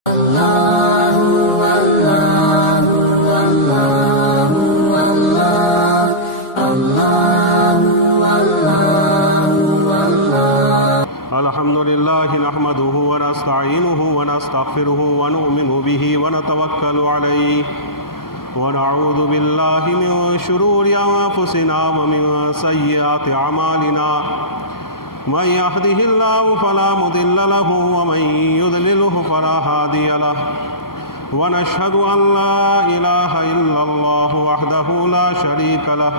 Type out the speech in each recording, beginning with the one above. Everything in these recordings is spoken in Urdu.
الحمد لله نحمده ونستعينه ونستغفره ونؤمن به ونتوكل عليه ونعوذ بالله من شرور أنفسنا ومن سيئات أعمالنا من يهده الله فلا مضل له ومن يضلله فلا هادي له ونشهد أن لا إله إلا الله وحده لا شريك له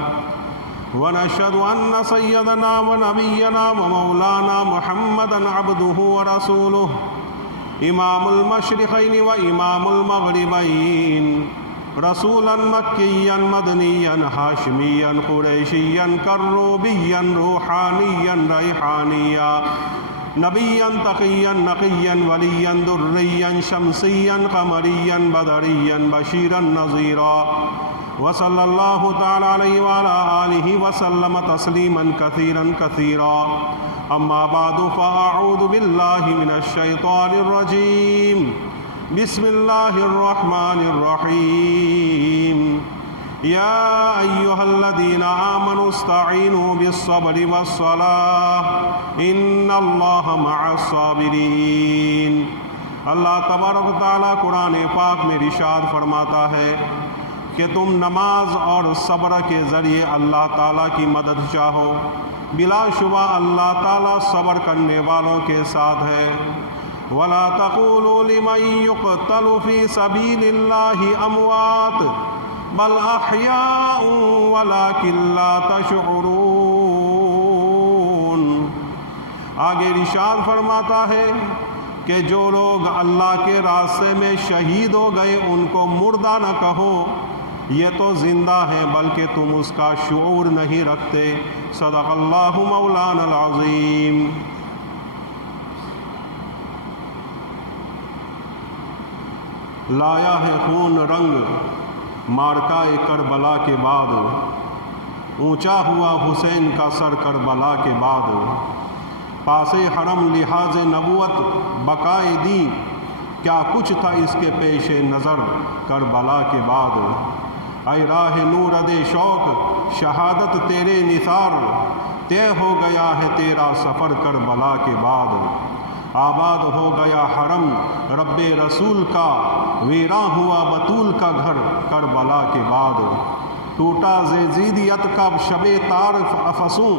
ونشهد أن سيدنا ونبينا ومولانا محمدا عبده ورسوله إمام المشرقين وإمام المغربين رسولا مكيا مدنيا هاشميا قريشيا كروبيا روحانيا ريحانيا نبيا تقيا نقيا وليا دريا شمسيا قمريا بدريا بشيرا نذيرا وصلى الله تعالى عليه وعلى آله وسلم تسليما كثيرا كثيرا أما بعد فأعوذ بالله من الشيطان الرجيم بسم الله الرحمن الرحيم يا أيها الذين آمنوا استعينوا بالصبر والصلاة إن الله مع الصابرين۔ اللہ تبارک و تعالیٰ قرآن پاک میں ارشاد فرماتا ہے کہ تم نماز اور صبر کے ذریعے اللہ تعالیٰ کی مدد چاہو، بلا شبہ اللہ تعالیٰ صبر کرنے والوں کے ساتھ ہے۔ وَلَا تَقُولُوا لِمَن يُقْتَلُ فِي سَبِيلِ اللَّهِ أَمْوَاتٌ بَلْ أَحْيَاءٌ وَلَكِن لَّا تَشْعُرُونَ۔ آگے ارشاد فرماتا ہے کہ جو لوگ اللہ کے راستے میں شہید ہو گئے ان کو مردہ نہ کہو، یہ تو زندہ ہے بلکہ تم اس کا شعور نہیں رکھتے۔ صدق اللہ مولانا العظیم۔ لایا ہے خون رنگ مارکہ کربلا کے بعد، اونچا ہوا حسین کا سر کربلا کے بعد، پاس حرم لحاظ نبوت بقائے دی، کیا کچھ تھا اس کے پیش نظر کربلا کے بعد۔ اے راہ نور دے شوق شہادت تیرے نثار، طے ہو گیا ہے تیرا سفر کربلا کے بعد۔ آباد ہو گیا حرم رب رسول کا، ویراں ہوا بطول کا گھر کربلا کے بعد۔ ٹوٹا یزیدیت کا شب تار فسوں،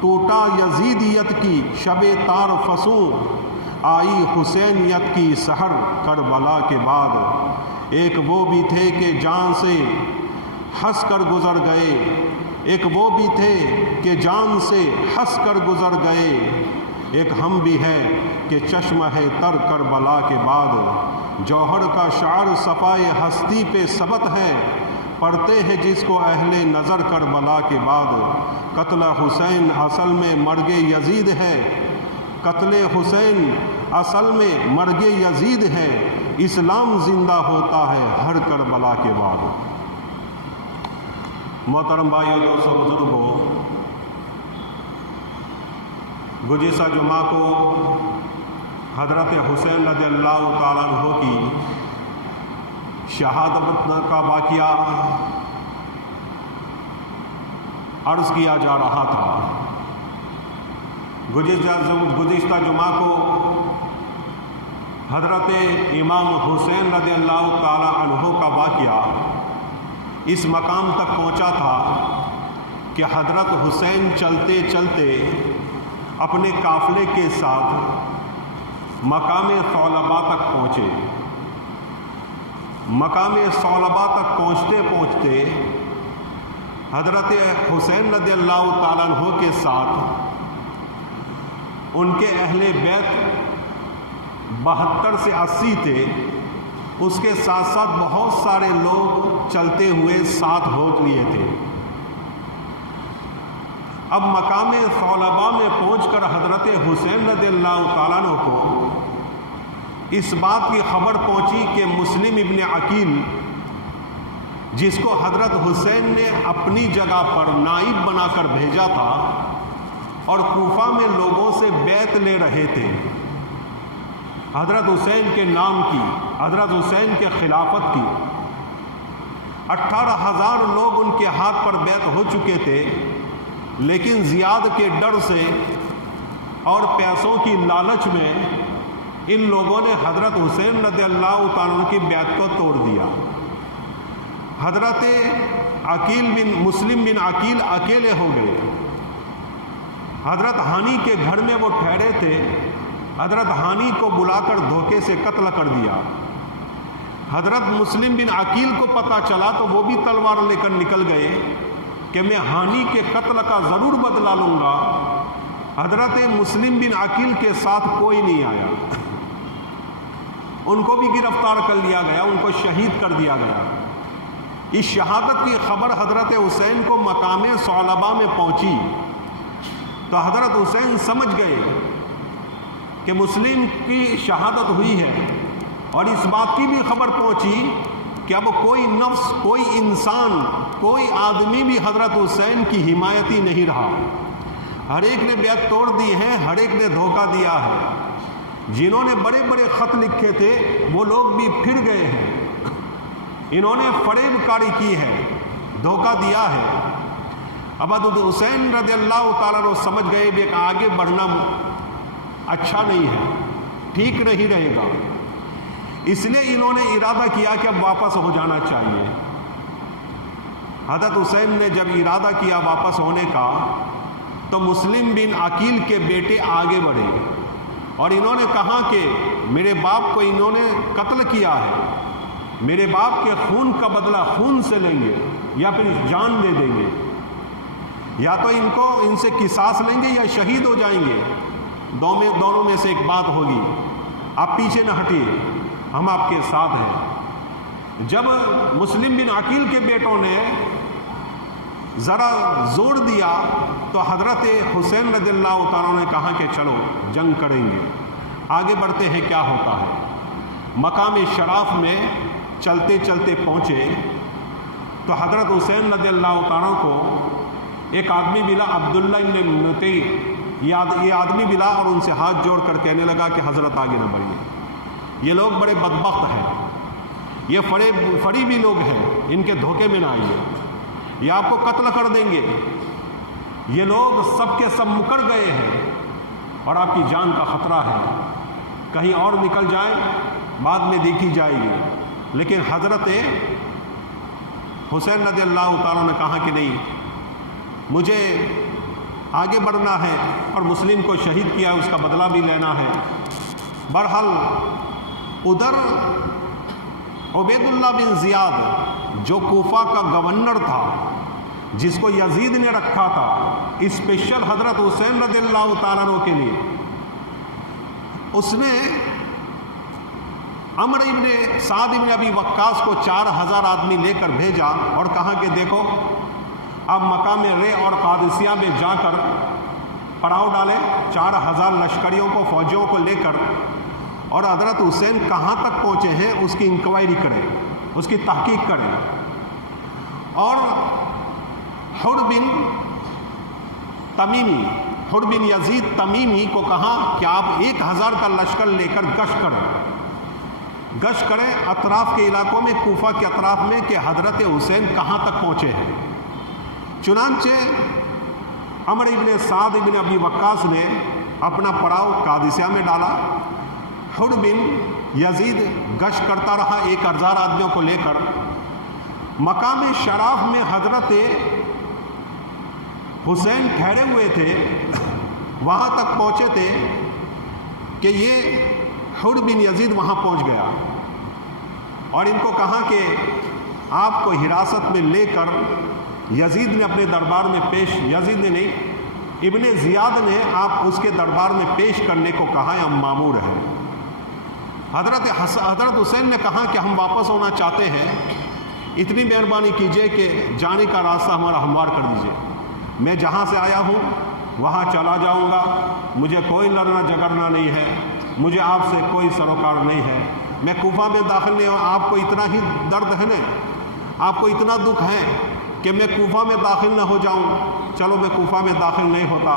ٹوٹا یزیدیت کی شب تار فسوں، آئی حسینیت کی سحر کربلا کے بعد۔ ایک وہ بھی تھے کہ جان سے ہنس کر گزر گئے، ایک وہ بھی تھے کہ جان سے ہنس کر گزر گئے، ایک ہم بھی ہے کہ چشمہ ہے تر کربلا کے بعد۔ جوہر کا شعر صفائے ہستی پہ ثبت ہے، پڑھتے ہیں جس کو اہل نظر کربلا کے بعد۔ قتل حسین اصل میں مرگ یزید ہے، قتل حسین اصل میں مرگ یزید ہے، اسلام زندہ ہوتا ہے ہر کربلا کے بعد۔ محترم بھائیوں دوستوں بزرگوں، گزشتہ جمعہ کو حضرت حسین رضی اللہ تعالیٰ عنہ کی شہادت کا واقعہ عرض کیا جا رہا تھا۔ گزشتہ جمعہ کو حضرت امام حسین رضی اللہ تعالیٰ عنہ کا واقعہ اس مقام تک پہنچا تھا کہ حضرت حسین چلتے چلتے اپنے قافلے کے ساتھ مقام ثعلبہ تک پہنچے۔ مقام ثعلبہ تک پہنچتے پہنچتے حضرت حسین رضی اللہ تعالیٰ عنہ کے ساتھ ان کے اہل بیت 72 سے 80 تھے، اس کے ساتھ ساتھ بہت سارے لوگ چلتے ہوئے ساتھ ہوت لیے تھے۔ اب مقام ثعلبہ میں پہنچ کر حضرت حسین رضی اللہ تعالیٰ عنہ کو اس بات کی خبر پہنچی کہ مسلم ابن عقیل، جس کو حضرت حسین نے اپنی جگہ پر نائب بنا کر بھیجا تھا اور کوفہ میں لوگوں سے بیعت لے رہے تھے، حضرت حسین کے نام کی، حضرت حسین کے خلافت کی۔ 18,000 لوگ ان کے ہاتھ پر بیعت ہو چکے تھے، لیکن زیاد کے ڈر سے اور پیسوں کی لالچ میں ان لوگوں نے حضرت حسین رضی اللہ تعالیٰ عنہ کی بیعت کو توڑ دیا۔ حضرت مسلم بن عقیل اکیلے ہو گئے۔ حضرت ہانی کے گھر میں وہ ٹھہرے تھے، حضرت ہانی کو بلا کر دھوکے سے قتل کر دیا۔ حضرت مسلم بن عقیل کو پتہ چلا تو وہ بھی تلوار لے کر نکل گئے کہ میں ہانی کے قتل کا ضرور بدلہ لوں گا۔ حضرت مسلم بن عقیل کے ساتھ کوئی نہیں آیا، ان کو بھی گرفتار کر لیا گیا، ان کو شہید کر دیا گیا۔ اس شہادت کی خبر حضرت حسین کو مقام ثعلبہ میں پہنچی تو حضرت حسین سمجھ گئے کہ مسلم کی شہادت ہوئی ہے، اور اس بات کی بھی خبر پہنچی کہ اب کوئی نفس، کوئی انسان، کوئی آدمی بھی حضرت حسین کی حمایتی نہیں رہا۔ ہر ایک نے بیعت توڑ دی ہے، ہر ایک نے دھوکہ دیا ہے۔ جنہوں نے بڑے بڑے خط لکھے تھے وہ لوگ بھی پھر گئے ہیں، انہوں نے فریب کاری کی ہے، دھوکہ دیا ہے۔ اب حضرت حسین رضی اللہ تعالیٰ عنہ سمجھ گئے کہ آگے بڑھنا اچھا نہیں ہے، ٹھیک نہیں رہے گا، اس لیے انہوں نے ارادہ کیا کہ اب واپس ہو جانا چاہیے۔ حضرت حسین نے جب ارادہ کیا واپس ہونے کا تو مسلم بن عقیل کے بیٹے آگے بڑھے اور انہوں نے کہا کہ میرے باپ کو انہوں نے قتل کیا ہے، میرے باپ کے خون کا بدلہ خون سے لیں گے یا پھر جان دے دیں گے، یا تو ان سے قصاص لیں گے یا شہید ہو جائیں گے، دونوں میں سے ایک بات ہوگی، آپ پیچھے نہ ہٹیے، ہم آپ کے ساتھ ہیں۔ جب مسلم بن عقیل کے بیٹوں نے ذرا زور دیا تو حضرت حسین رضی اللہ تعالیٰ نے کہا کہ چلو جنگ کریں گے، آگے بڑھتے ہیں کیا ہوتا ہے۔ مقام شراف میں چلتے چلتے پہنچے تو حضرت حسین رضی اللہ تعالیٰ کو ایک آدمی ملا، عبداللہ بن مطیع، یہ آدمی ملا اور ان سے ہاتھ جوڑ کر کہنے لگا کہ حضرت آگے نہ بڑھیے، یہ لوگ بڑے بدبخت ہیں، یہ فریبی لوگ ہیں، ان کے دھوکے میں نہ آئیے، یہ آپ کو قتل کر دیں گے، یہ لوگ سب کے سب مکر گئے ہیں اور آپ کی جان کا خطرہ ہے، کہیں اور نکل جائیں بعد میں دیکھی جائے گی۔ لیکن حضرت حسین رضی اللہ تعالیٰ نے کہا کہ نہیں، مجھے آگے بڑھنا ہے اور مسلم کو شہید کیا اس کا بدلہ بھی لینا ہے۔ بہرحال ادھر عبید اللہ بن زیاد جو کوفہ کا گورنر تھا، جس کو یزید نے رکھا تھا اسپیشل حضرت حسین رضی اللہ تعالیٰ عنہ کے لیے، اس نے عمرو ابن سعد ابن ابی وقاص کو 4,000 آدمی لے کر بھیجا اور کہا کہ دیکھو اب مقام رے اور قادسیہ میں جا کر پڑاؤ ڈالیں، 4,000 لشکریوں کو، فوجیوں کو لے کر، اور حضرت حسین کہاں تک پہنچے ہیں اس کی انکوائری کریں، اس کی تحقیق کریں۔ اور حر بن یزید تمیمی کو کہا کہ آپ 1,000 کا لشکر لے کر گشت کریں اطراف کے علاقوں میں، کوفہ کے اطراف میں، کہ حضرت حسین کہاں تک پہنچے ہیں۔ چنانچہ عمرو ابن سعد ابن ابی وقاص نے اپنا پڑاؤ قادسیہ میں ڈالا، حر بن یزید گشت کرتا رہا 1,000 آدمیوں کو لے کر۔ مقام شراف میں حضرت حسین ٹھہرے ہوئے تھے، وہاں تک پہنچے تھے کہ یہ حر بن یزید وہاں پہنچ گیا اور ان کو کہا کہ آپ کو حراست میں لے کر یزید نے اپنے دربار میں یزید نے نہیں، ابن زیاد نے آپ اس کے دربار میں پیش کرنے کو کہا ہے، ہم مامور ہیں۔ حضرت حسین نے کہا کہ ہم واپس ہونا چاہتے ہیں، اتنی مہربانی کیجئے کہ جانے کا راستہ ہمارا ہموار کر دیجئے، میں جہاں سے آیا ہوں وہاں چلا جاؤں گا، مجھے کوئی لڑنا جھگڑنا نہیں ہے، مجھے آپ سے کوئی سروکار نہیں ہے، میں کوفہ میں داخل نہیں ہوں، آپ کو اتنا ہی درد ہے نا، آپ کو اتنا دکھ ہے کہ میں کوفہ میں داخل نہ ہو جاؤں، چلو میں کوفہ میں داخل نہیں ہوتا،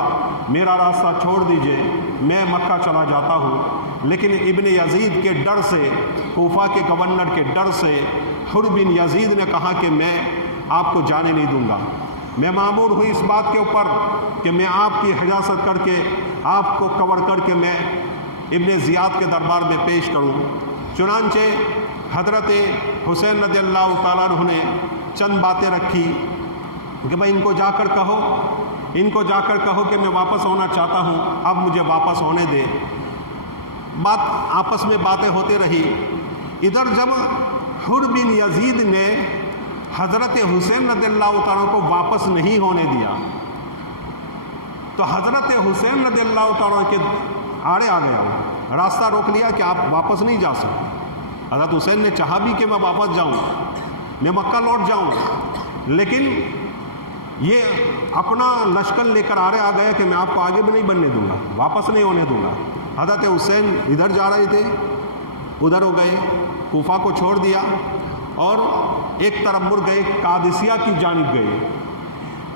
میرا راستہ چھوڑ دیجئے، میں مکہ چلا جاتا ہوں۔ لیکن ابن یزید کے ڈر سے، کوفہ کے گورنر کے ڈر سے حر بن یزید نے کہا کہ میں آپ کو جانے نہیں دوں گا۔ میں مامور ہوئی اس بات کے اوپر کہ میں آپ کی حراست کر کے، آپ کو کور کر کے میں ابن زیاد کے دربار میں پیش کروں۔ چنانچہ حضرت حسین رضی اللہ تعالیٰ عنہ نے چند باتیں رکھی کہ بھائی ان کو جا کر کہو کہ میں واپس ہونا چاہتا ہوں، اب مجھے واپس ہونے دے۔ بات آپس میں باتیں ہوتے رہی۔ ادھر جب حر بن یزید نے حضرت حسین رضی اللہ تعالیٰ کو واپس نہیں ہونے دیا تو حضرت حسین رضی اللہ تعالیٰ کے آڑے آ گیا، راستہ روک لیا کہ آپ واپس نہیں جا سکتے۔ حضرت حسین نے چاہا بھی کہ میں واپس جاؤں، میں مکہ لوٹ جاؤں، لیکن یہ اپنا لشکر لے کر آ گیا کہ میں آپ کو آگے بھی نہیں بڑھنے دوں گا، واپس نہیں ہونے دوں گا۔ حضرت حسین ادھر جا رہے تھے، ادھر ہو گئے، کوفہ کو چھوڑ دیا اور ایک طرف مڑ گئے، قادسیہ کی جانب گئے۔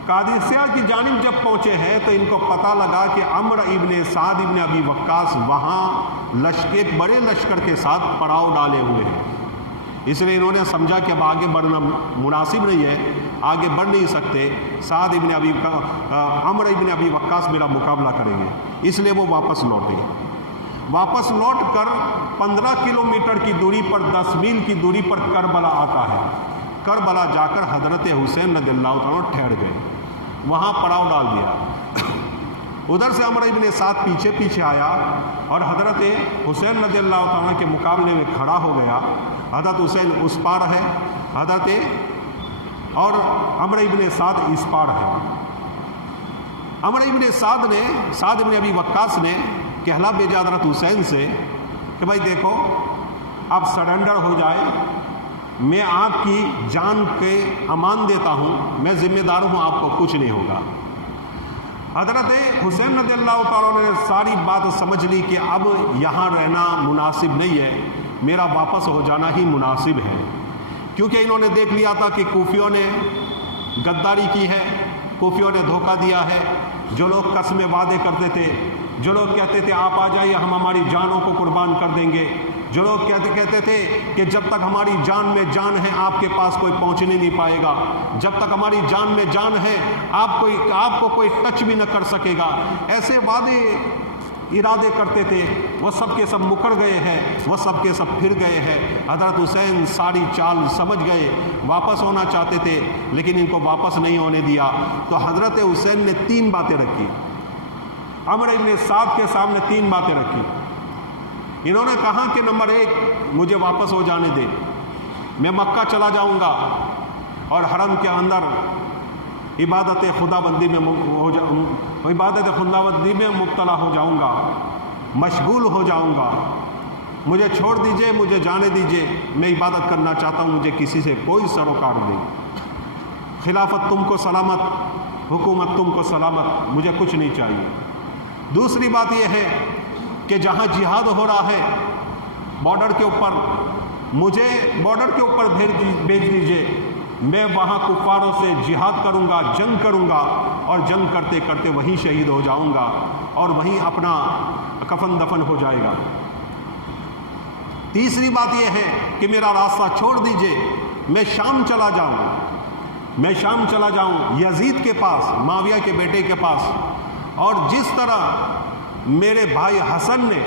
قادسیہ کی جانب جب پہنچے ہیں تو ان کو پتہ لگا کہ عمرو ابن سعد ابن ابی وقاص وہاں ایک بڑے لشکر کے ساتھ پڑاؤ ڈالے ہوئے ہیں، اس لیے انہوں نے سمجھا کہ اب آگے بڑھنا مناسب نہیں ہے، آگے بڑھ نہیں سکتے، عمرو ابن ابی وقاص میرا مقابلہ کریں گے، اس لیے وہ واپس لوٹے۔ واپس لوٹ کر 15 کلومیٹر کی دوری پر، 10 میل کی دوری پر کربلا آتا ہے۔ کربلا جا کر حضرت حسین رضی اللہ تعالیٰ ٹھہر گئے، وہاں پڑاؤ ڈال دیا۔ ادھر سے عمرو ابن سعد پیچھے آیا اور حضرت حسین رضی اللہ تعالیٰ کے مقابلے میں کھڑا ہو گیا۔ حضرت حسین اس پار ہے، اور عمرو ابن سعد اس پار ہے۔ عمرو ابن سعد ابن ابی وقاص نے کہلا بھیجا حضرت حسین سے کہ بھائی دیکھو، اب سرنڈر ہو جائے، میں آپ کی جان کے امان دیتا ہوں، میں ذمہ دار ہوں، آپ کو کچھ نہیں ہوگا۔ حضرت حسین رضی اللہ تعالیٰ نے ساری بات سمجھ لی کہ اب یہاں رہنا مناسب نہیں ہے، میرا واپس ہو جانا ہی مناسب ہے، کیونکہ انہوں نے دیکھ لیا تھا کہ کوفیوں نے غداری کی ہے، کوفیوں نے دھوکہ دیا ہے۔ جو لوگ قسمیں وعدے کرتے تھے، جو لوگ کہتے تھے آپ آ جائیے ہم ہماری جانوں کو قربان کر دیں گے، جو لوگ کہتے تھے کہ جب تک ہماری جان میں جان ہے آپ کے پاس کوئی پہنچنے نہیں پائے گا، جب تک ہماری جان میں جان ہے آپ کو کوئی ٹچ بھی نہ کر سکے گا، ایسے وعدے ارادے کرتے تھے، وہ سب کے سب مکر گئے ہیں، وہ سب کے سب پھر گئے ہیں۔ حضرت حسین ساری چال سمجھ گئے، واپس ہونا چاہتے تھے لیکن ان کو واپس نہیں ہونے دیا۔ تو حضرت حسین نے 3 باتیں رکھی، عمرو ابن سعد کے سامنے 3 باتیں رکھی۔ انہوں نے کہا کہ نمبر 1، مجھے واپس ہو جانے دے، میں مکہ چلا جاؤں گا اور حرم کے اندر عبادت خدا بندی میں مبتلا ہو جاؤں گا، مشغول ہو جاؤں گا، مجھے چھوڑ دیجئے، مجھے جانے دیجئے، میں عبادت کرنا چاہتا ہوں، مجھے کسی سے کوئی سروکار نہیں، خلافت تم کو سلامت، حکومت تم کو سلامت، مجھے کچھ نہیں چاہیے۔ دوسری بات یہ ہے کہ جہاں جہاد ہو رہا ہے بارڈر کے اوپر، مجھے بارڈر کے اوپر بھیج دیجئے، میں وہاں کفاروں سے جہاد کروں گا، جنگ کروں گا، اور جنگ کرتے کرتے وہیں شہید ہو جاؤں گا اور وہیں اپنا کفن دفن ہو جائے گا۔ تیسری بات یہ ہے کہ میرا راستہ چھوڑ دیجئے، میں شام چلا جاؤں یزید کے پاس، معاویہ کے بیٹے کے پاس، اور جس طرح میرے بھائی حسن نے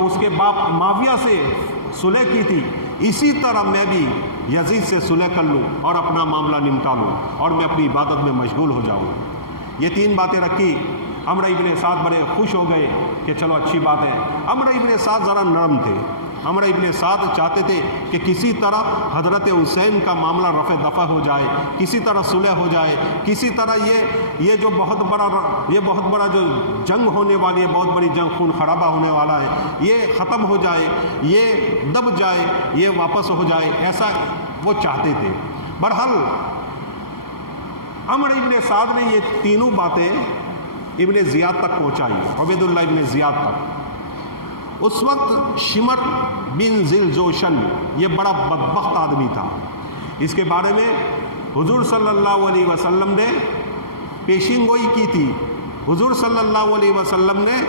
اس کے باپ معاویہ سے صلح کی تھی، اسی طرح میں بھی یزید سے صلح کر لوں اور اپنا معاملہ نمٹا لوں اور میں اپنی عبادت میں مشغول ہو جاؤں۔ یہ 3 باتیں رکھی۔ عمرو ابن سعد بڑے خوش ہو گئے کہ چلو اچھی بات ہے۔ عمرو ابن سعد ذرا نرم تھے، عمرو ابن سعد چاہتے تھے کہ کسی طرح حضرت حسین کا معاملہ رفع دفع ہو جائے، کسی طرح صلح ہو جائے، کسی طرح یہ جو بہت بڑا جو جنگ ہونے والی ہے، بہت بڑی جنگ، خون خرابہ ہونے والا ہے، یہ ختم ہو جائے، یہ دب جائے، یہ واپس ہو جائے، ایسا وہ چاہتے تھے۔ بہرحال عمرو ابن سعد نے یہ 3 باتیں ابن زیاد تک پہنچائی، عبید اللہ ابن زیاد تک۔ اس وقت شمر بن ذیلجوشن یہ بڑا بدبخت آدمی تھا، اس کے بارے میں حضور صلی اللہ علیہ وسلم نے پیشین گوئی کی تھی۔ حضور صلی اللہ علیہ وسلم نے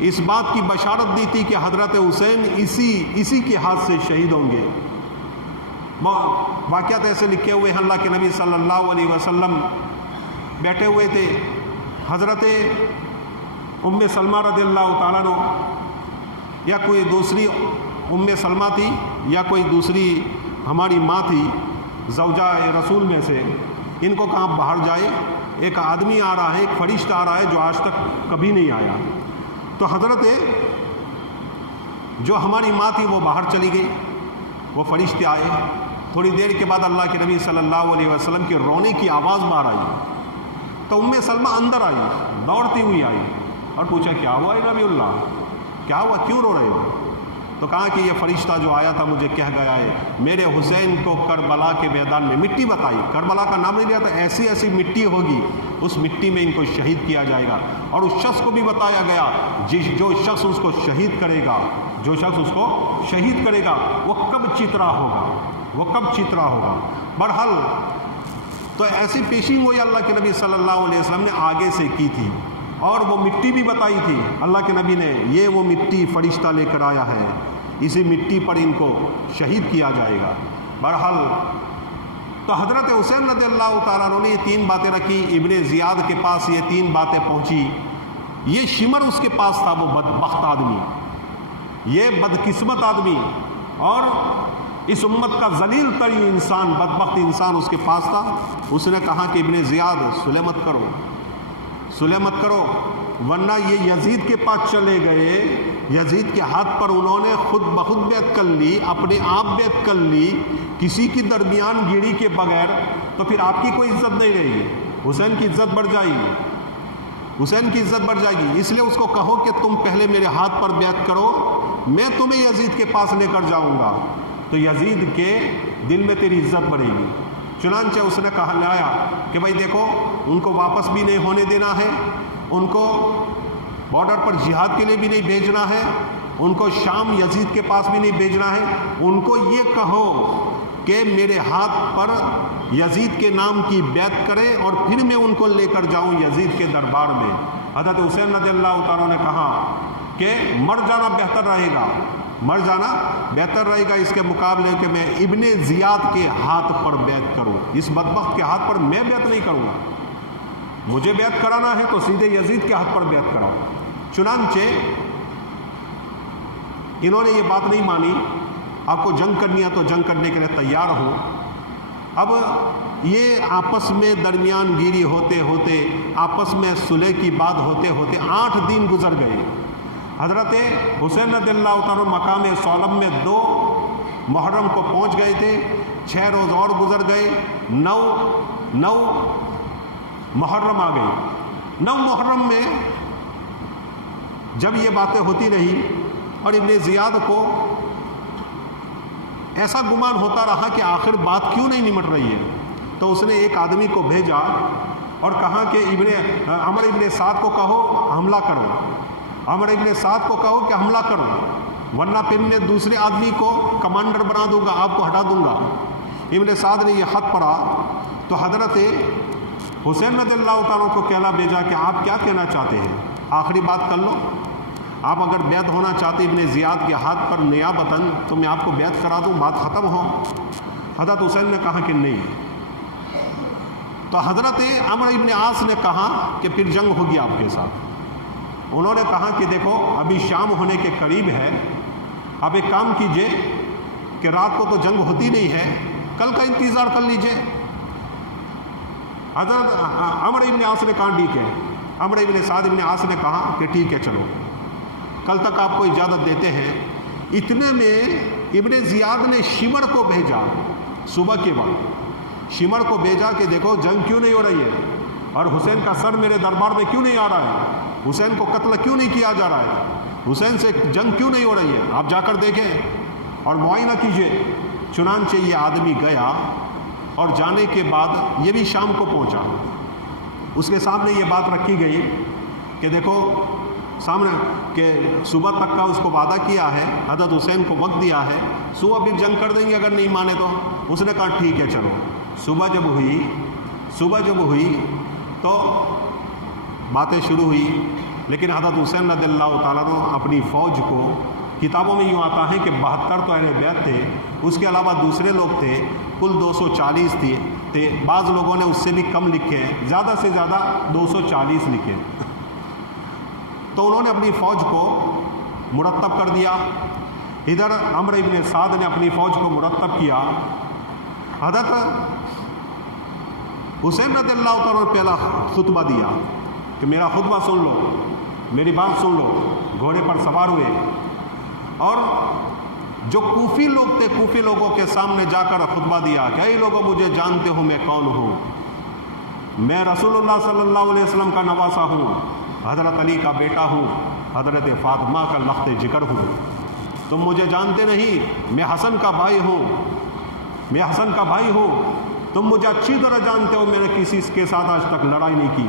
اس بات کی بشارت دی تھی کہ حضرت حسین اسی کے ہاتھ سے شہید ہوں گے۔ واقعات ایسے لکھے ہوئے ہیں، اللہ کے نبی صلی اللہ علیہ وسلم بیٹھے ہوئے تھے، حضرت ام سلمہ رضی اللہ تعالیٰ عنہ یا کوئی دوسری ام سلمہ تھی یا کوئی دوسری ہماری ماں تھی زوجہ رسول میں سے، ان کو کہاں باہر جائے، ایک آدمی آ رہا ہے، ایک فرشتہ آ رہا ہے جو آج تک کبھی نہیں آیا۔ تو حضرت جو ہماری ماں تھی وہ باہر چلی گئی، وہ فرشتے آئے، تھوڑی دیر کے بعد اللہ کے نبی صلی اللہ علیہ وسلم کی رونے کی آواز باہر آئی، تو ام سلمہ اندر آئی، دوڑتی ہوئی آئی اور پوچھا کیا ہوا ہے نبی اللہ، کیا ہوا، کیوں رو رہے ہو؟ تو کہا کہ یہ فرشتہ جو آیا تھا مجھے کہہ گیا ہے میرے حسین کو کربلا کے میدان میں مٹی بتائی، کربلا کا نام نہیں لیا تھا، ایسی ایسی مٹی ہوگی اس مٹی میں ان کو شہید کیا جائے گا، اور اس شخص کو بھی بتایا گیا جو شخص اس کو شہید کرے گا، جو شخص اس کو شہید کرے گا وہ کب چترا ہوگا، وہ کب چترا ہوگا۔ بہرحال تو ایسی پیشین ہوئی اللہ کے نبی صلی اللہ علیہ وسلم نے آگے سے کی تھی، اور وہ مٹی بھی بتائی تھی اللہ کے نبی نے، یہ وہ مٹی فرشتہ لے کر آیا ہے، اسی مٹی پر ان کو شہید کیا جائے گا۔ بہرحال تو حضرت حسین رضی اللہ تعالیٰ عنہ نے یہ تین باتیں رکھی، ابن زیاد کے پاس یہ تین باتیں پہنچی، یہ شمر اس کے پاس تھا، وہ بدبخت آدمی، یہ بدقسمت آدمی، اور اس امت کا ذلیل ترین انسان، بدبخت انسان اس کے پاس تھا۔ اس نے کہا کہ ابن زیاد صلح مت کرو، صلح مت کرو، ورنہ یہ یزید کے پاس چلے گئے، یزید کے ہاتھ پر انہوں نے خود بخود بیعت کر لی، اپنے آپ بیعت کر لی کسی کی درمیان گیری کے بغیر، تو پھر آپ کی کوئی عزت نہیں رہے گی، حسین کی عزت بڑھ جائے گی، حسین کی عزت بڑھ جائے گی۔ اس لیے اس کو کہو کہ تم پہلے میرے ہاتھ پر بیعت کرو، میں تمہیں یزید کے پاس لے کر جاؤں گا، تو یزید کے دل میں تیری عزت بڑھے گی۔ چنانچہ اس نے کہا لایا کہ بھائی دیکھو ان کو واپس بھی نہیں ہونے دینا ہے، ان کو بارڈر پر جہاد کے لیے بھی نہیں بھیجنا ہے، ان کو شام یزید کے پاس بھی نہیں بھیجنا ہے، ان کو یہ کہو کہ میرے ہاتھ پر یزید کے نام کی بیعت کرے اور پھر میں ان کو لے کر جاؤں یزید کے دربار میں۔ حضرت حسین رضی اللہ تعالیٰ نے کہا کہ مر جانا بہتر رہے گا، مر جانا بہتر رہے گا اس کے مقابلے کہ میں ابن زیاد کے ہاتھ پر بیعت کروں، اس بدبخت کے ہاتھ پر میں بیعت نہیں کروں گا، مجھے بیعت کرانا ہے تو سیدھے یزید کے ہاتھ پر بیعت کراؤ۔ چنانچہ انہوں نے یہ بات نہیں مانی، آپ کو جنگ کرنی ہے تو جنگ کرنے کے لیے تیار ہو۔ اب یہ آپس میں درمیان گیری ہوتے ہوتے، آپس میں صلح کی بات ہوتے ہوتے 8 دن گزر گئے۔ حضرت حسین رضی اللہ تعالیٰ مقام سولم میں 2 محرم کو پہنچ گئے تھے، 6 روز اور گزر گئے، 9 محرم آ گئی۔ 9 محرم میں جب یہ باتیں ہوتی رہی اور ابن زیاد کو ایسا گمان ہوتا رہا کہ آخر بات کیوں نہیں نمٹ رہی ہے، تو اس نے ایک آدمی کو بھیجا اور کہا کہ عمر ابن سعد کو کہو حملہ کرو، عمر ابن سعد کو کہو کہ حملہ کرو، ورنہ پھر میں دوسرے آدمی کو کمانڈر بنا دوں گا، آپ کو ہٹا دوں گا۔ ابن سعد نے یہ خط پڑھا تو حضرت حسین رضی اللہ تعالیٰ کو کہنا بھیجا کہ آپ کیا کہنا چاہتے ہیں، آخری بات کر لو، آپ اگر بیعت ہونا چاہتے ابن زیاد کے ہاتھ پر نیابتاً تو میں آپ کو بیعت کرا دوں، بات ختم ہو۔ حضرت حسین نے کہا کہ نہیں، تو حضرت عمرو ابن عاص نے کہا کہ پھر جنگ ہوگی آپ کے ساتھ۔ انہوں نے کہا کہ دیکھو ابھی شام ہونے کے قریب ہے، اب ایک کام کیجئے کہ رات کو تو جنگ ہوتی نہیں ہے، کل کا انتظار کر لیجئے۔ حضرت عمرو ابن عاص نے کہا ٹھیک ہے، عمرو ابن سعد ابن عاص نے کہا کہ ٹھیک ہے چلو کل تک آپ کو اجازت دیتے ہیں۔ اتنے میں ابن زیاد نے شمر کو بھیجا، صبح کے وقت شمر کو بھیجا کہ دیکھو جنگ کیوں نہیں ہو رہی ہے اور حسین کا سر میرے دربار میں کیوں نہیں آ رہا ہے، حسین کو قتل کیوں نہیں کیا جا رہا ہے، حسین سے جنگ کیوں نہیں ہو رہی ہے، آپ جا کر دیکھیں اور معائنہ کیجئے۔ چنانچہ یہ آدمی گیا اور جانے کے بعد یہ بھی شام کو پہنچا، اس کے سامنے یہ بات رکھی گئی کہ دیکھو سامنے کہ صبح تک کا اس کو وعدہ کیا ہے، حضرت حسین کو وقت دیا ہے، صبح بھی جنگ کر دیں گے اگر نہیں مانے تو۔ اس نے کہا ٹھیک ہے چلو۔ صبح جب ہوئی تو باتیں شروع ہوئی لیکن حضرت حسین رضی اللہ تعالیٰ عنہ اپنی فوج کو، کتابوں میں یوں آتا ہے کہ 72 تو اہل بیت تھے، اس کے علاوہ دوسرے لوگ تھے، کل 240 تھے، بعض لوگوں نے اس سے بھی کم لکھے ہیں، زیادہ سے زیادہ 240 لکھے۔ تو انہوں نے اپنی فوج کو مرتب کر دیا، ادھر عمرو ابن سعد نے اپنی فوج کو مرتب کیا۔ حضرت حسین رضی اللہ تعالیٰ نے پہلا خطبہ دیا کہ میرا خطبہ سن لو، میری بات سن لو، گھوڑے پر سوار ہوئے، اور جو کوفی لوگ تھے، کوفی لوگوں کے سامنے جا کر خطبہ دیا کہ اے لوگوں، مجھے جانتے ہو میں کون ہوں، میں رسول اللہ صلی اللہ علیہ وسلم کا نواسہ ہوں، حضرت علی کا بیٹا ہوں، حضرت فاطمہ کا لخت جگر ہوں، تم مجھے جانتے نہیں، میں حسن کا بھائی ہوں، تم مجھے اچھی طرح جانتے ہو، میں نے کسی کے ساتھ آج تک لڑائی نہیں کی،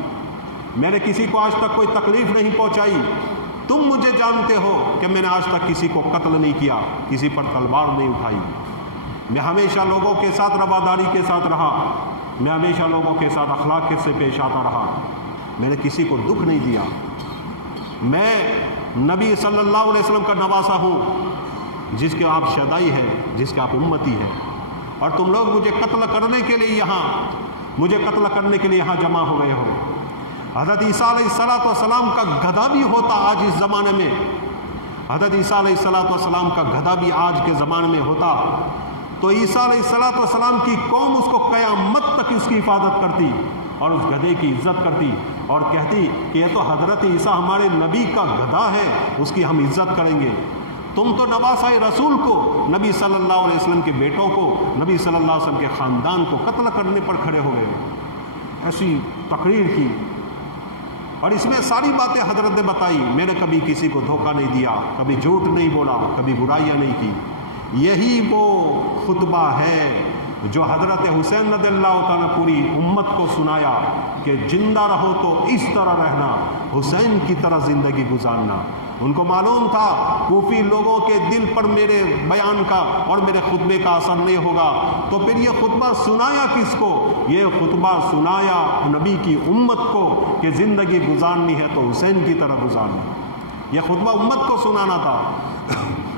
میں نے کسی کو آج تک کوئی تکلیف نہیں پہنچائی، تم مجھے جانتے ہو کہ میں نے آج تک کسی کو قتل نہیں کیا، کسی پر تلوار نہیں اٹھائی، میں ہمیشہ لوگوں کے ساتھ رواداری کے ساتھ رہا، میں ہمیشہ لوگوں کے ساتھ اخلاق سے پیش آتا رہا، میں نے کسی کو دکھ نہیں دیا، میں نبی صلی اللہ علیہ وسلم کا نواسہ ہوں، جس کے آپ شدائی ہے، جس کے آپ امتی ہے، اور تم لوگ مجھے قتل کرنے کے لیے یہاں جمع ہو گئے ہو۔ حضرت عیسیٰ علیہ السلام کا گدھا بھی ہوتا آج اس زمانے میں، حضرت عیسیٰ علیہ السلام کا گدھا بھی آج کے زمانے میں ہوتا، تو عیسیٰ علیہ السلام کی قوم اس کو قیامت تک اس کی حفاظت کرتی اور اس گدھے کی عزت کرتی اور کہتی کہ یہ تو حضرت عیسیٰ ہمارے نبی کا گدھا ہے، اس کی ہم عزت کریں گے۔ تم تو نواسہ رسول کو، نبی صلی اللہ علیہ وسلم کے بیٹوں کو، نبی صلی اللہ علیہ وسلم کے خاندان کو قتل کرنے پر کھڑے ہو گئے۔ ایسی تقریر کی، اور اس میں ساری باتیں حضرت نے بتائی، میں نے کبھی کسی کو دھوکہ نہیں دیا، کبھی جھوٹ نہیں بولا، کبھی برائیاں نہیں کی۔ یہی وہ خطبہ ہے جو حضرت حسین رضی اللہ تعالیٰ پوری امت کو سنایا کہ زندہ رہو تو اس طرح رہنا، حسین کی طرح زندگی گزارنا۔ ان کو معلوم تھا کوفی لوگوں کے دل پر میرے بیان کا اور میرے خطبے کا اثر نہیں ہوگا، تو پھر یہ خطبہ سنایا کس کو؟ یہ خطبہ سنایا نبی کی امت کو کہ زندگی گزارنی ہے تو حسین کی طرح گزارنی۔ یہ خطبہ امت کو سنانا تھا۔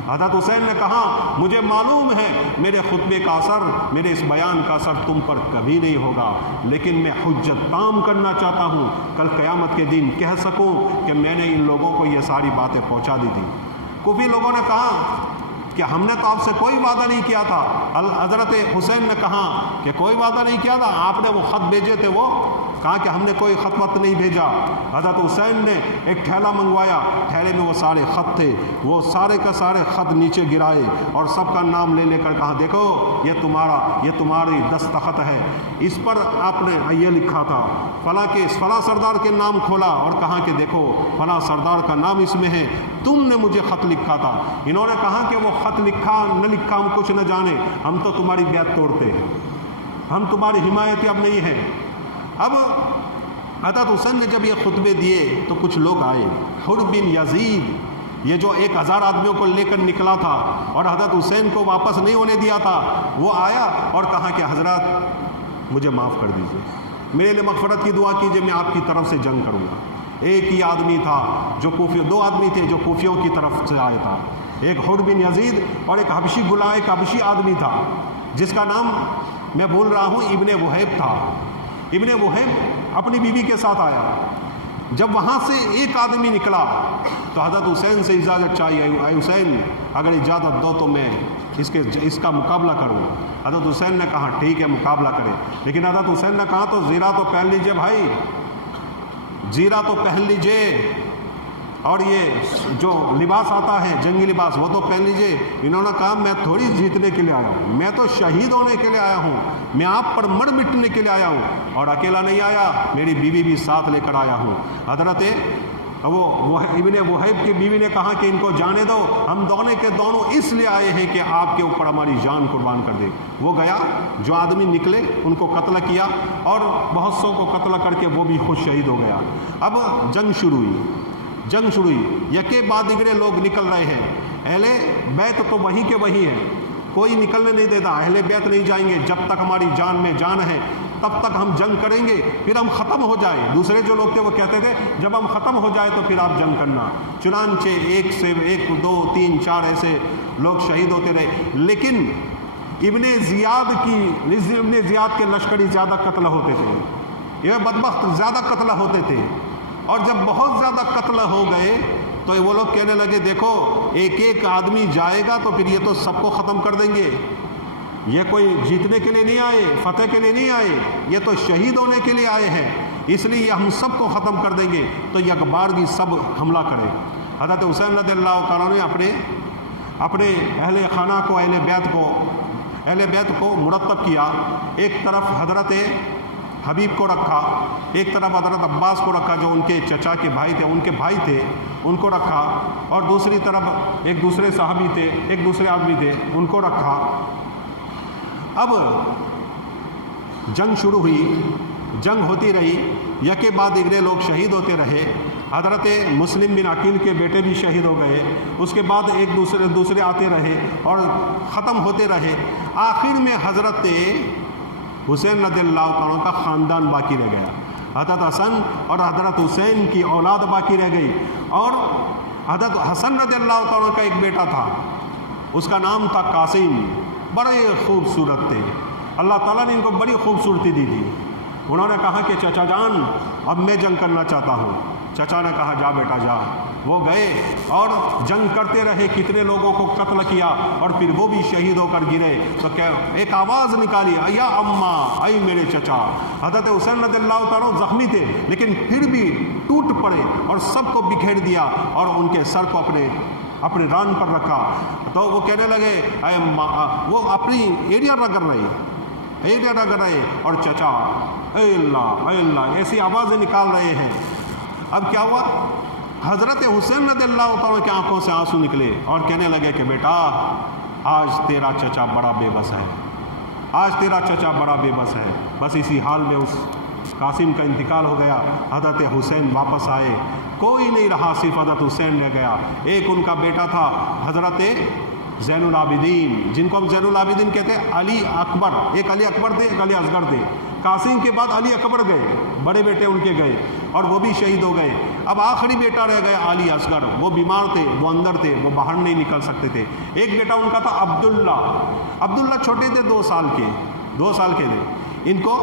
حضرت حسین نے کہا مجھے معلوم ہے میرے خطبے کا اثر، میرے اس بیان کا اثر تم پر کبھی نہیں ہوگا، لیکن میں حجت تام کرنا چاہتا ہوں، کل قیامت کے دن کہہ سکوں کہ میں نے ان لوگوں کو یہ ساری باتیں پہنچا دی تھی۔ کوفی لوگوں نے کہا کہ ہم نے تو آپ سے کوئی وعدہ نہیں کیا تھا۔ حضرت حسین نے کہا کہ کوئی وعدہ نہیں کیا تھا، آپ نے وہ خط بھیجے تھے، وہ کہا کہ ہم نے کوئی خط وط نہیں بھیجا۔ حضرت حسین نے ایک تھیلا منگوایا، تھیلے میں وہ سارے خط تھے، وہ سارے کا سارے خط نیچے گرائے اور سب کا نام لے کر کہا دیکھو یہ تمہاری دستخط ہے، اس پر آپ نے یہ لکھا تھا، فلاں سردار کے نام کھولا اور کہا کہ دیکھو فلاں سردار کا نام اس میں ہے، تم نے مجھے خط لکھا تھا۔ انہوں نے کہا کہ وہ خط لکھا نہ لکھا ہم کچھ نہ جانے، ہم تو تمہاری بیعت توڑتے ہیں، ہم تمہاری حمایت اب نہیں ہیں۔ اب حضرت حسین نے جب یہ خطبے دیے تو کچھ لوگ آئے، حر بن یزید، یہ جو 1000 آدمیوں کو لے کر نکلا تھا اور حضرت حسین کو واپس نہیں ہونے دیا تھا، وہ آیا اور کہا کہ حضرات مجھے معاف کر دیجئے، میرے لیے مغفرت کی دعا کیجئے، میں آپ کی طرف سے جنگ کروں گا۔ ایک ہی آدمی تھا جو دو آدمی تھے جو کوفیوں کی طرف سے آیا تھا، ایک حر بن یزید اور ایک حبشی آدمی تھا جس کا نام میں بول رہا ہوں ابن وہیب تھا۔ ابن وہیب اپنی بیوی کے ساتھ آیا، جب وہاں سے ایک آدمی نکلا تو حضرت حسین سے اجازت چاہیے، اے حسین اگر اجازت دو تو میں اس کا مقابلہ کروں۔ حضرت حسین نے کہا ٹھیک ہے مقابلہ کرے، لیکن حضرت حسین نے کہا تو زیرہ تو پہن لیجئے بھائی، زیرہ تو پہن لیجئے، اور یہ جو لباس آتا ہے جنگی لباس وہ تو پہن لیجئے۔ انہوں نے کہا میں تھوڑی جیتنے کے لیے آیا ہوں، میں تو شہید ہونے کے لیے آیا ہوں، میں آپ پر مر مٹنے کے لیے آیا ہوں، اور اکیلا نہیں آیا، میری بیوی بھی ساتھ لے کر آیا ہوں۔ حضرت ابن وہیب کی بیوی نے کہا کہ ان کو جانے دو، ہم دونوں کے دونوں اس لیے آئے ہیں کہ آپ کے اوپر ہماری جان قربان کر دے۔ وہ گیا، جو آدمی نکلے ان کو قتل کیا اور بہت سو کو قتل کر کے وہ بھی خود شہید ہو گیا۔ اب جنگ شروع ہوئی، یکے بعد دیگرے لوگ نکل رہے ہیں، اہل بیت تو وہیں کے وہیں ہے، کوئی نکلنے نہیں دیتا، اہل بیت نہیں جائیں گے جب تک ہماری جان میں جان ہے۔ تب تک ہم جنگ کریں گے، پھر ہم ختم ہو جائیں۔ دوسرے جو لوگ تھے وہ کہتے تھے جب ہم ختم ہو جائے تو پھر آپ جنگ کرنا۔ چنانچہ ایک سے ایک، دو، تین، چار ایسے لوگ شہید ہوتے رہے، لیکن ابن زیاد کے لشکری زیادہ قتل ہوتے تھے، یہ بدبخت زیادہ قتل ہوتے تھے، اور جب بہت زیادہ قتل ہو گئے تو وہ لوگ کہنے لگے دیکھو ایک ایک آدمی جائے گا تو پھر یہ تو سب کو ختم کر دیں گے، یہ کوئی جیتنے کے لیے نہیں آئے، فتح کے لیے نہیں آئے، یہ تو شہید ہونے کے لیے آئے ہیں، اس لیے یہ ہم سب کو ختم کر دیں گے، تو یک بارگی سب حملہ کرے۔ حضرت حسین رضی اللہ تعالیٰ نے اپنے اہل خانہ کو، اہل بیت کو مرتب کیا۔ ایک طرف حضرت حبیب کو رکھا، ایک طرف حضرت عباس کو رکھا جو ان کے چچا کے بھائی تھے، ان کے بھائی تھے، ان کو رکھا، اور دوسری طرف ایک دوسرے صحابی تھے، ایک دوسرے آدمی تھے، ان کو رکھا۔ اب جنگ شروع ہوئی، جنگ ہوتی رہی، یکے بعد اگلے لوگ شہید ہوتے رہے۔ حضرت مسلم بن عقیل کے بیٹے بھی شہید ہو گئے، اس کے بعد ایک دوسرے آتے رہے اور ختم ہوتے رہے۔ آخر میں حضرت حسین رضی اللہ عنہ کا خاندان باقی رہ گیا، حضرت حسن اور حضرت حسین کی اولاد باقی رہ گئی، اور حضرت حسن رضی اللہ عنہ کا ایک بیٹا تھا، اس کا نام تھا قاسم، بڑے خوبصورت تھے، اللہ تعالیٰ نے ان کو بڑی خوبصورتی دی تھی۔ انہوں نے کہا کہ چچا جان اب میں جنگ کرنا چاہتا ہوں۔ چچا نے کہا جا بیٹا جا۔ وہ گئے اور جنگ کرتے رہے، کتنے لوگوں کو قتل کیا، اور پھر وہ بھی شہید ہو کر گرے۔ تو ایک آواز نکالی، یا اماں، اے میرے چچا۔ حضرت حسین رضی اللہ تعالیٰ زخمی تھے لیکن پھر بھی ٹوٹ پڑے اور سب کو بکھیر دیا اور ان کے سر کو اپنے ران پر رکھا۔ تو وہ کہنے لگے اے وہ اپنی ایڑیاں رگڑ رہے اور چچا اے اللہ ایسی آوازیں نکال رہے ہیں۔ اب کیا ہوا؟ حضرت حسین رضی اللہ تعالیٰ کی آنکھوں سے آنسو نکلے اور کہنے لگے کہ بیٹا آج تیرا چچا بڑا بے بس ہے، آج تیرا چچا بڑا بے بس ہے۔ بس اسی حال میں اس قاسم کا انتقال ہو گیا۔ حضرت حسین واپس آئے، کوئی نہیں رہا، صرف حضرت حسین رہ گیا۔ ایک ان کا بیٹا تھا حضرت زین العابدین، جن کو ہم زین العابدین کہتے ہیں، علی اکبر، ایک علی اکبر تھے، ایک علی اصغر تھے۔ قاسم کے بعد علی اکبر گئے، بڑے بیٹے ان کے گئے اور وہ بھی شہید ہو گئے۔ اب آخری بیٹا رہ گیا علی اصغر، وہ بیمار تھے، وہ اندر تھے، وہ باہر نہیں نکل سکتے تھے۔ ایک بیٹا ان کا تھا عبداللہ چھوٹے تھے، 2 سال کے تھے۔ ان کو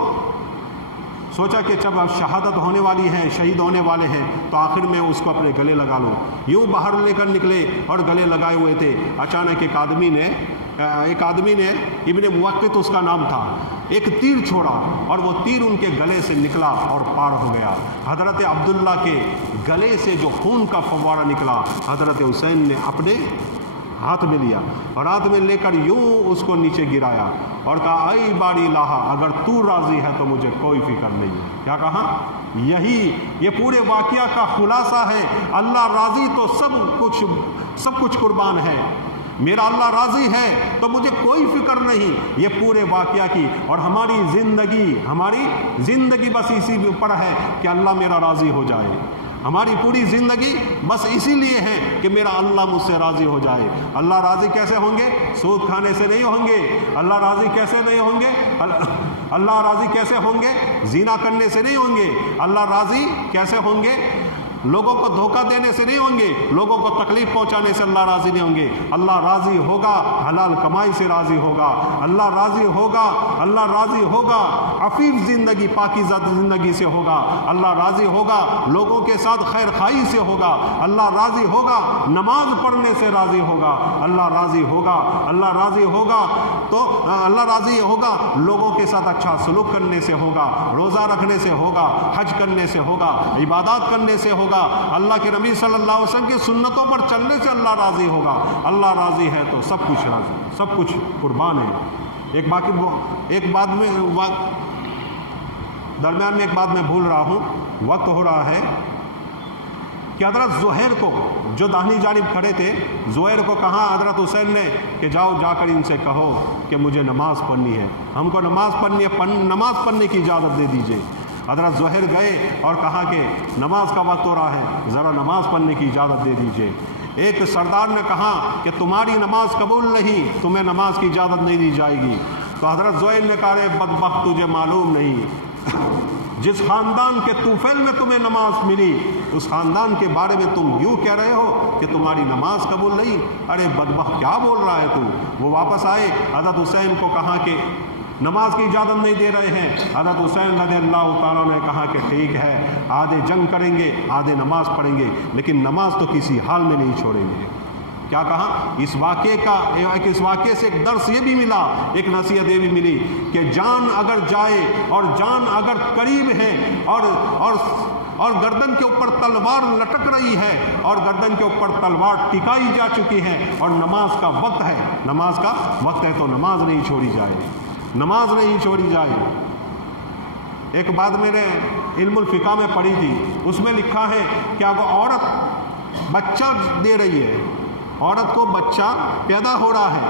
سوچا کہ جب اب شہادت ہونے والی ہے، شہید ہونے والے ہیں، تو آخر میں اس کو اپنے گلے لگا لو۔ یوں باہر لے کر نکلے اور گلے لگائے ہوئے تھے، اچانک ایک آدمی نے ابن موقت اس کا نام تھا، ایک تیر چھوڑا اور وہ تیر ان کے گلے سے نکلا اور پار ہو گیا۔ حضرت عبداللہ کے گلے سے جو خون کا فوارہ نکلا، حضرت حسین نے اپنے ہاتھ میں لیا اور ہاتھ میں لے کر یوں اس کو نیچے گرایا اور کہا اے باری الہ، اگر تو راضی ہے تو مجھے کوئی فکر نہیں ہے۔ کیا کہا؟ یہ پورے واقعہ کا خلاصہ ہے۔ اللہ راضی تو سب کچھ قربان ہے، میرا اللہ راضی ہے تو مجھے کوئی فکر نہیں۔ یہ پورے واقعہ کی اور ہماری زندگی بس اسی اوپر ہے کہ اللہ میرا راضی ہو جائے۔ ہماری پوری زندگی بس اسی لیے ہے کہ میرا اللہ مجھ سے راضی ہو جائے۔ اللہ راضی کیسے ہوں گے؟ سود کھانے سے نہیں ہوں گے۔ اللہ راضی کیسے نہیں ہوں گے؟ اللہ راضی کیسے ہوں گے؟ زنا کرنے سے نہیں ہوں گے۔ اللہ راضی کیسے ہوں گے؟ لوگوں کو دھوکہ دینے سے نہیں ہوں گے، لوگوں کو تکلیف پہنچانے سے اللہ راضی نہیں ہوں گے۔ اللہ راضی ہوگا حلال کمائی سے راضی ہوگا، اللہ راضی ہوگا عفیف زندگی، پاکیزہ زندگی سے ہوگا، اللہ راضی ہوگا لوگوں کے ساتھ خیر خواہی سے ہوگا، اللہ راضی ہوگا نماز پڑھنے سے راضی ہوگا، اللہ راضی ہوگا لوگوں کے ساتھ اچھا سلوک کرنے سے ہوگا، روزہ رکھنے سے ہوگا، حج کرنے سے ہوگا، عبادات کرنے سے ہوگا، اللہ کے نبی صلی اللہ علیہ وسلم کی سنتوں پر چلنے سے اللہ راضی ہوگا۔ اللہ راضی ہے تو سب کچھ راضی، سب کچھ قربان ہے۔ درمیان میں ایک بات میں بھول رہا ہوں، وقت ہو رہا ہے، کہ حضرت زہیر کو جو داہنی جانب کھڑے تھے، زہیر کو کہا حضرت حسین نے کہ جاؤ جا کر ان سے کہو کہ مجھے نماز پڑھنی ہے، ہم کو نماز پڑھنے کی اجازت دے دیجیے۔ حضرت زہیر گئے اور کہا کہ نماز کا وقت ہو رہا ہے، ذرا نماز پڑھنے کی اجازت دے دیجیے۔ ایک سردار نے کہا کہ تمہاری نماز قبول نہیں، تمہیں نماز کی اجازت نہیں دی جائے گی۔ تو حضرت زویل نے کہا رے بدبخت تجھے معلوم نہیں جس خاندان کے طوفیل میں تمہیں نماز ملی اس خاندان کے بارے میں تم یوں کہہ رہے ہو کہ تمہاری نماز قبول نہیں. ارے بدبخت کیا بول رہا ہے تو. وہ واپس آئے, حضرت حسین کو کہا کہ نماز کی اجازت نہیں دے رہے ہیں. حضرت حسین رضی اللہ تعالیٰ نے کہا کہ ٹھیک ہے, آدھے جنگ کریں گے آدھے نماز پڑھیں گے, لیکن نماز تو کسی حال میں نہیں چھوڑیں گے. کیا کہا؟ اس واقعے سے ایک درس یہ بھی ملا, ایک نصیحت یہ بھی ملی کہ جان اگر جائے اور جان اگر قریب ہے اور گردن کے اوپر تلوار لٹک رہی ہے اور گردن کے اوپر تلوار ٹکائی جا چکی ہے اور نماز کا وقت ہے تو نماز نہیں چھوڑی جائے, نماز نہیں چھوڑی جائے. ایک بات میں نے علم الفقہ میں پڑھی تھی, اس میں لکھا ہے کہ اگر عورت بچہ دے رہی ہے, عورت کو بچہ پیدا ہو رہا ہے,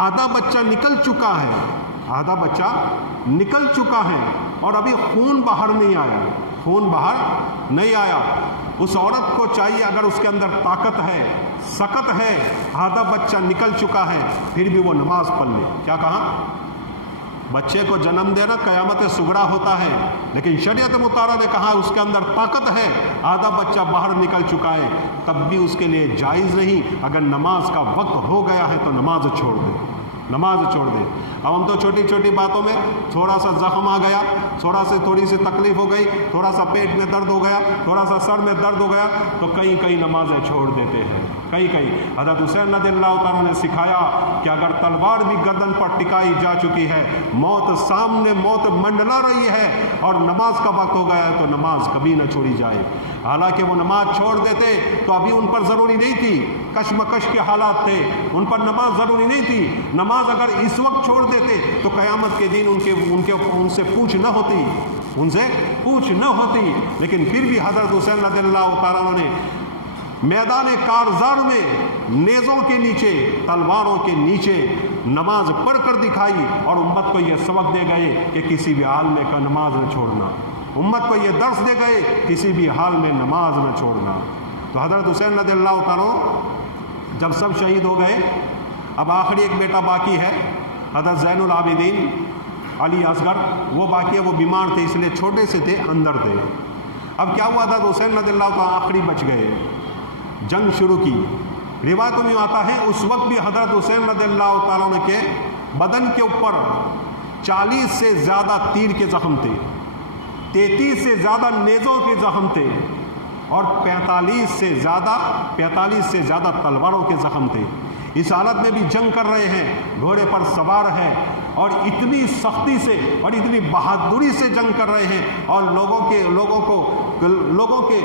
آدھا بچہ نکل چکا ہے اور ابھی خون باہر نہیں آیا, اس عورت کو چاہیے اگر اس کے اندر طاقت ہے, سکت ہے, آدھا بچہ نکل چکا ہے, پھر بھی وہ نماز پڑھ لے. کیا کہا؟ بچے کو جنم دینا قیامت صغریٰ ہوتا ہے, لیکن شریعت مطہرہ نے کہا اس کے اندر طاقت ہے, آدھا بچہ باہر نکل چکا ہے, تب بھی اس کے لیے جائز نہیں, اگر نماز کا وقت ہو گیا ہے تو نماز چھوڑ دے. اب ہم تو چھوٹی چھوٹی باتوں میں تھوڑا سا زخم آ گیا, تھوڑی سی تکلیف ہو گئی, تھوڑا سا پیٹ میں درد ہو گیا, تھوڑا سا سر میں درد ہو گیا, تو کئی نمازیں چھوڑ دیتے ہیں. حضرت حسین رضی اللہ تعالیٰ نے سکھایا کہ اگر تلوار بھی گردن پر ٹکائی جا چکی ہے, موت سامنے موت منڈلا رہی ہے اور نماز کا وقت ہو گیا ہے تو نماز کبھی نہ چھوڑی جائے. حالانکہ وہ نماز چھوڑ دیتے تو ابھی ان پر ضروری نہیں تھی, کشمکش کے حالات تھے, ان پر نماز ضروری نہیں تھی. نماز اگر اس وقت چھوڑ دیتے تو قیامت کے دن ان سے پوچھ نہ ہوتی. لیکن پھر بھی حضرت حسین رضی اللہ تعالیٰ نے میدان کارزار میں نیزوں کے نیچے, تلواروں کے نیچے نماز پڑھ کر دکھائی اور امت کو یہ سبق دے گئے کہ کسی بھی حال میں نماز نہ چھوڑنا. امت کو یہ درس دے گئے کسی بھی حال میں نماز نہ چھوڑنا. تو حضرت حسین رضی اللہ تعالیٰ جب سب شہید ہو گئے, اب آخری ایک بیٹا باقی ہے, حضرت زین العابدین علی اصغر, وہ باقی ہے, وہ بیمار تھے اس لیے چھوٹے سے تھے, اندر تھے. اب کیا ہوا, حضرت حسین رضی اللہ تعالیٰ آخری بچ گئے, جنگ شروع کی. روایتوں میں آتا ہے اس وقت بھی حضرت حسین رضی اللہ تعالیٰ عنہ کے بدن کے اوپر 40 سے زیادہ تیر کے زخم تھے, 33 سے زیادہ نیزوں کے زخم تھے اور 45 سے زیادہ تلواروں کے زخم تھے. اس حالت میں بھی جنگ کر رہے ہیں, گھوڑے پر سوار ہیں اور اتنی سختی سے اور اتنی بہادری سے جنگ کر رہے ہیں اور لوگوں کے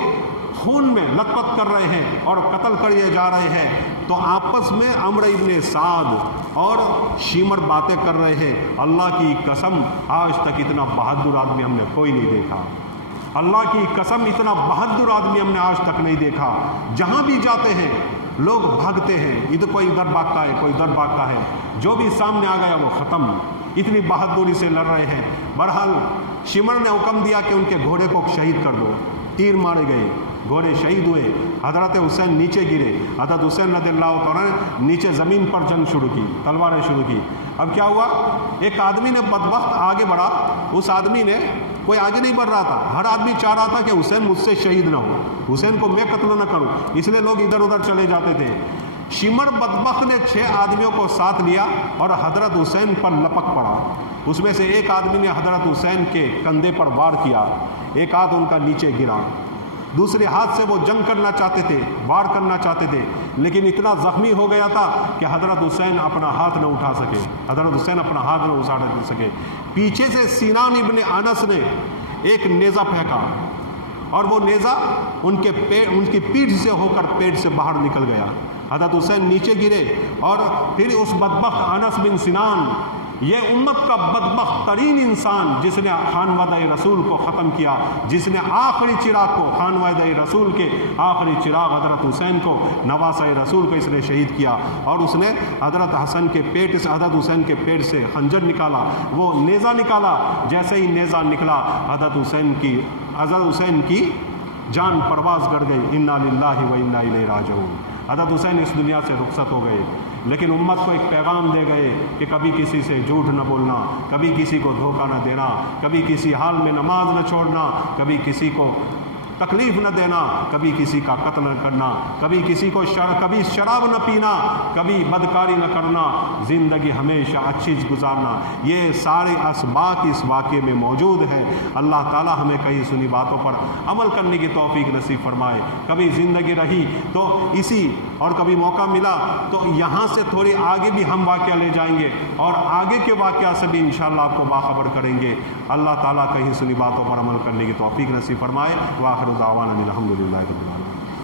خون میں لت پت کر رہے ہیں اور قتل کریے جا رہے ہیں. تو آپس میں عمرو ابن سعد اور شیمر باتیں کر رہے ہیں, اللہ کی قسم آج تک اتنا بہادر آدمی ہم نے کوئی نہیں دیکھا, اللہ کی قسم اتنا بہادر آدمی ہم نے آج تک نہیں دیکھا. جہاں بھی جاتے ہیں لوگ بھاگتے ہیں, ادھر کوئی ادھر بھاگتا ہے, کوئی ادھر بھاگتا ہے, جو بھی سامنے آ گیا وہ ختم. اتنی بہادری سے لڑ رہے ہیں. بہرحال شمر نے حکم دیا کہ ان کے گھوڑے کو شہید کر دو. تیر مارے گئے, گھوڑے شہید ہوئے, حضرت حسین نیچے گرے. حضرت حسین رضی اللہ تعالیٰ نے نیچے زمین پر جنگ شروع کی, تلواریں شروع کی. اب کیا ہوا, ایک آدمی نے بدبخت آگے بڑھا, اس آدمی نے, کوئی آگے نہیں بڑھ رہا تھا, ہر آدمی چاہ رہا تھا کہ حسین مجھ سے شہید نہ ہو, حسین کو میں قتل نہ کروں, اس لیے لوگ ادھر ادھر چلے جاتے تھے. شمر بدبخت نے 6 آدمیوں کو ساتھ لیا اور حضرت حسین پر لپک پڑا. اس میں سے ایک آدمی نے حضرت حسین کے کندھے پر وار کیا, ایک ہاتھ ان کا نیچے گرا, دوسرے ہاتھ سے وہ جنگ کرنا چاہتے تھے, وار کرنا چاہتے تھے, لیکن اتنا زخمی ہو گیا تھا کہ حضرت حسین اپنا ہاتھ نہ اٹھا سکے. پیچھے سے سینان ابن انس نے ایک نیزہ پھینکا اور وہ نیزہ ان کی پیٹھ سے ہو کر پیٹ سے باہر نکل گیا. حضرت حسین نیچے گرے اور پھر اس بدبخت انس بن سینان, یہ امت کا بدبخت ترین انسان جس نے خانوادہ رسول کو ختم کیا, جس نے آخری چراغ کو, خانوادہ رسول کے آخری چراغ حضرت حسین کو, نواسہ رسول کو اس نے شہید کیا. اور اس نے حضرت حسین کے پیٹ سے خنجر نکالا, وہ نیزہ نکالا. جیسے ہی نیزہ نکلا حضرت حسین کی جان پرواز کر گئی. انا للہ و انا الیہ راجعون. حضرت حسین اس دنیا سے رخصت ہو گئے. لیکن امت کو ایک پیغام دے گئے کہ کبھی کسی سے جھوٹ نہ بولنا، کبھی کسی کو دھوکہ نہ دینا، کبھی کسی حال میں نماز نہ چھوڑنا، کبھی کسی کو تکلیف نہ دینا، کبھی کسی کا قتل نہ کرنا، کبھی کسی کو کبھی شراب نہ پینا، کبھی بدکاری نہ کرنا، زندگی ہمیشہ اچھی گزارنا، یہ سارے اسباق اس واقعے میں موجود ہیں۔ اللہ تعالی ہمیں کئی سنی باتوں پر عمل کرنے کی توفیق نصیب فرمائے۔ کبھی زندگی رہی تو اسی، اور کبھی موقع ملا تو یہاں سے تھوڑی آگے بھی ہم واقعہ لے جائیں گے اور آگے کے واقعہ سے بھی انشاءاللہ آپ کو باخبر کریں گے۔ اللہ تعالیٰ کہیں سنی باتوں پر عمل کرنے کی توفیق نصیب فرمائے۔ وآخر دعوانا الحمدللہ رب العالمین۔